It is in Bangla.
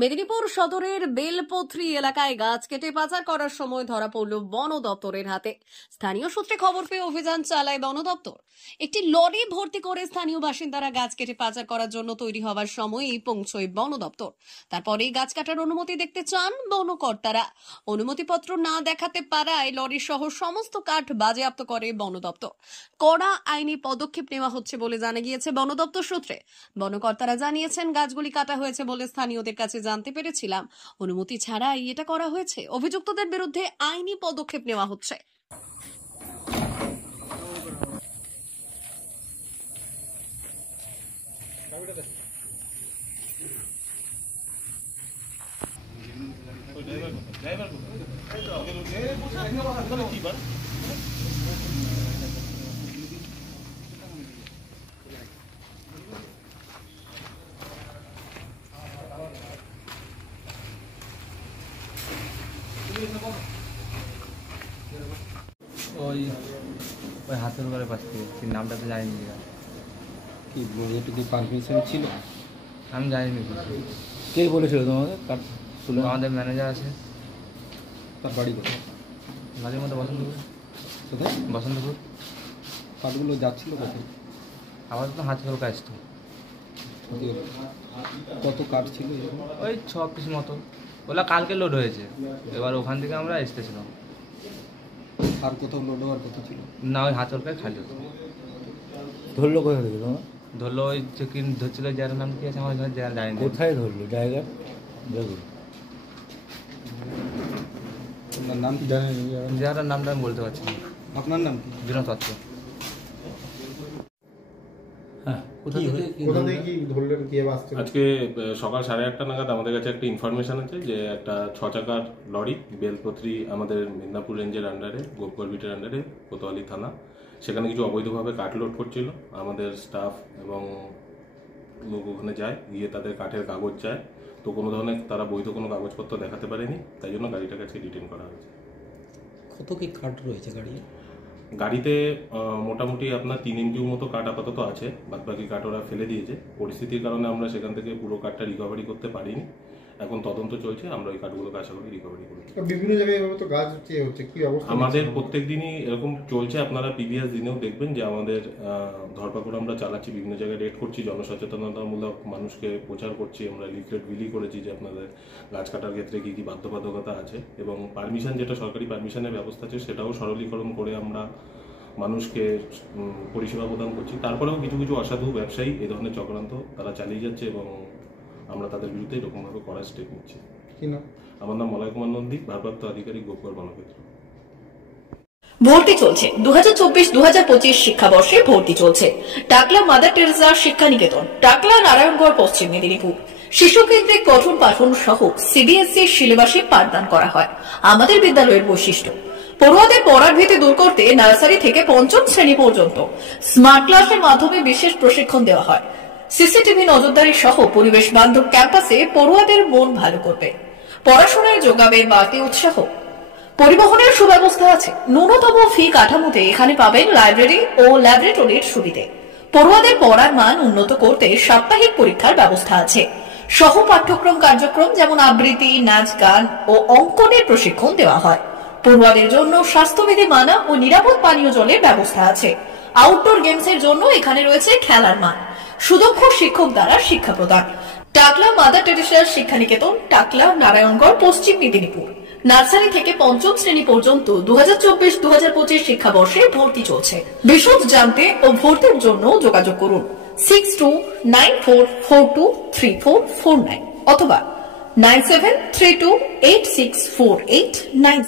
মেদিনীপুর সদরের বেলপত্রী এলাকায় গাছ কেটে পাচার করার সময় ধরা পড়ল বন দপ্তরের হাতে। স্থানীয় সূত্রে খবর পেয়ে অভিযান চালায় বন দপ্তর। একটি লরি ভর্তি করে স্থানীয় বাসিন্দারা গাছ কেটে পাচার করার জন্য তৈরি হওয়ার সময়ই পৌঁছয় বন দপ্তর। তারপরেই গাছ কাটার অনুমতি দেখতে চান বনকর্তারা। অনুমতিপত্র না দেখাতে পারায় লরি সহ সমস্ত কাঠ বাজেয়াপ্ত করে বন দপ্তর। কড়া আইনি পদক্ষেপ নেওয়া হচ্ছে বলে জানা গিয়েছে বন দপ্তর সূত্রে। বনকর্তারা জানিয়েছেন, গাছগুলি কাটা হয়েছে বলে স্থানীয়দের কাছে জানতে পেরেছিলাম। অনুমতি ছাড়াই এটা করা হয়েছে। অভিযুক্তদের বিরুদ্ধে আইনি পদক্ষেপ নেওয়া হচ্ছে। ওই হাতের ঘরে পাশ থেকে নামটা তো জানিনি। কি এটা কি পারমিশন ছিল? আমি জানিনি। কে বলেছিল তোমাদের? আমাদের ম্যানেজার আছে। তার বাড়ি কোথায়? বাড়ির মধ্যে বসন্তপুর। কোথায়? বসন্তপুর। কাঠগুলো যাচ্ছিল কোথায়? আমাদের তো হাতের কাজ তো। কত কাঠ ছিল? ওই 6 পিস মতো। ওগুলো কালকে লোড হয়েছে, এবার ওখান থেকে আমরা এসতেছিলাম। আর কোথাও লোড হওয়ার কথা ছিল না, ওই হাতের কাজ খালি হতো। ধরলো কোথা থেকে তোমার? ধরলো ওই চেকিং ধরছিল, যার নাম কি আছে আমার জানি না। কোথায় ধরলো জায়গা? দেখুন আপনার নাম কি? যার নামটা আমি বলতে পারছি না। আপনার নাম কি? বিনোদ পাত্র। হ্যাঁ, কোথা থেকে কি ধরলেন, কি আসছে? আজকে সকাল 8:30 নাগাদ আমাদের কাছে একটা ইনফরমেশন আছে যে একটা 6 চাকার লরি বেলপত্রী আমাদের মেদিনীপুর রেঞ্জের আন্ডারে, গোপগড়বিটের আন্ডারে, কোতোয়ালি থানা, সেখানে কিছু অবৈধভাবে কাঠ লোড করছিল। আমাদের স্টাফ এবং লোক ওখানে যায়, গিয়ে তাদের কাঠের কাগজ চায়, তো কোনো ধরনের তারা বৈধ কোনো কাগজপত্র দেখাতে পারেনি, তাই জন্য গাড়িটাকে আজকে ডিটেইন করা হয়েছে। কত কি কাঠ রয়েছে গাড়িতে মোটামুটি আপনার 3 ইঞ্চির মতো কাঠ আপাতত আছে, বাদবাকি কাঠ ওরা ফেলে দিয়েছে। পরিস্থিতির কারণে আমরা সেখান থেকে পুরো কাঠটা রিকভারি করতে পারিনি। এখন তদন্ত চলছে, আমরা ওই কাঠগুলোকে আশা করি রিকভারি করব। বিভিন্ন জায়গায় এভাবে তো গাছ হচ্ছে, কি অবস্থা? আমাদের প্রত্যেক দিনই এরকম চলছে। আপনারা প্রিভিয়াস দিনেও দেখবেন যে আমাদের ধরপাকড় আমরা চালাচ্ছি, বিভিন্ন জায়গায় রেড করছি, জনসচেতনতামূলক মানুষকে প্রচার করছি। আমরা লিফলেট বিলি করেছি যে আপনাদের গাছ কাটার ক্ষেত্রে কী কী বাধ্যবাধকতা আছে, এবং পারমিশন, যেটা সরকারি পারমিশনের ব্যবস্থা আছে, সেটাও সরলীকরণ করে আমরা মানুষকে পরিষেবা প্রদান করছি। তারপরেও কিছু কিছু অসাধু ব্যবসায়ী এই ধরনের চক্রান্ত তারা চালিয়ে যাচ্ছে, এবং আমরা তাদের বিরুদ্ধে এরকমভাবে করার স্টেপ নিচ্ছি। আমার নাম মলয় কুমার নন্দী, ভারপ্রাপ্ত আধিকারিক, গোপগড় বনক্ষেত্র। ভর্তি চলছে 2024-2025 শিক্ষাবর্ষে ভর্তি চলছে টাকলা মাদার টেরেসা শিক্ষানিকেতন, টাকলা, নারায়ণগড়, পশ্চিম মেদিনীপুর। শিশু কেন্দ্রিক পঠন পাঠন সহ সিবিএসই সিলেবাসে পাঠদান করা হয়। আমাদের বিদ্যালয়ের বৈশিষ্ট্য, পড়ুয়াদের পড়ার ভীতি দূর করতে নার্সারি থেকে 5ম শ্রেণী পর্যন্ত স্মার্ট ক্লাসের মাধ্যমে বিশেষ প্রশিক্ষণ দেওয়া হয়। সিসিটিভি নজরদারি সহ পরিবেশ বান্ধব ক্যাম্পাসে পড়ুয়াদের মন ভালো করবে। পড়াশোনায় যোগাবে বাড়তি উৎসাহ। পরিবহনের সুব্যবস্থা আছে। ন্যূনতম ফি কাঠামোতে এখানে পাবেন লাইব্রেরি ও ল্যাবরেটরির সুবিধে। পড়ুয়াদের পড়ার মান উন্নত করতে সাপ্তাহিক পরীক্ষার ব্যবস্থা আছে। সহ পাঠ্যক্রম কার্যক্রম যেমন আবৃত্তি, নাচ, গান ও অঙ্কনের প্রশিক্ষণ দেওয়া হয়। পড়ুয়াদের জন্য স্বাস্থ্যবিধি মানা ও নিরাপদ পানীয় জলের ব্যবস্থা আছে। আউটডোর গেমসের জন্য এখানে রয়েছে খেলার মাঠ। সুদক্ষ শিক্ষক দ্বারা শিক্ষা প্রদান। টাকলা মাদার টেরেসা শিক্ষানিকেতন, টাকলা, নারায়ণগড়, পশ্চিম মেদিনীপুর। নার্সারি থেকে 5ম শ্রেণী পর্যন্ত 2024-2025 শিক্ষাবর্ষে ভর্তি চলছে। বিশদ জানতে ও ভর্তির জন্য যোগাযোগ করুন 6294423449 অথবা 9732864896।